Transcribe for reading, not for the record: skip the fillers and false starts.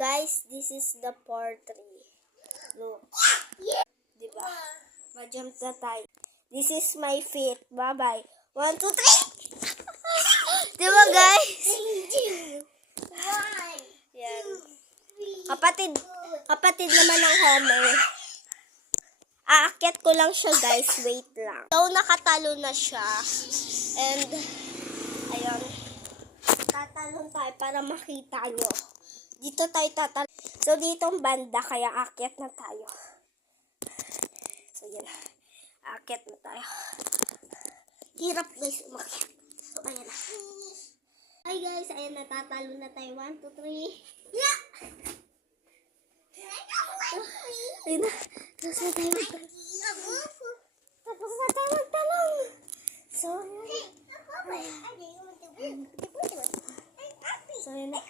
Guys, this is the part 3. Look. Diba? Ma-jump na tayo. This is my feet. Bye-bye. 1, 2, 3. Diba, guys? Yan. Kapatid naman ng Homer. Aakyat ko lang siya, guys. Wait lang. So, nakatalo na siya. And, ayun. Tatalon tayo para makita nyo. Dito tayo tatalon. So, ditong banda, kaya aakyat na tayo. So, yan. Aakyat na tayo. Hirap, guys, umakyat. So, ayan na. Hi, guys. Ayan na, tatalon na tayo. 1, 2, 3. Yeah! Ayun na. Tapos na tayo magtalong. So, ayan na. So, ayan na.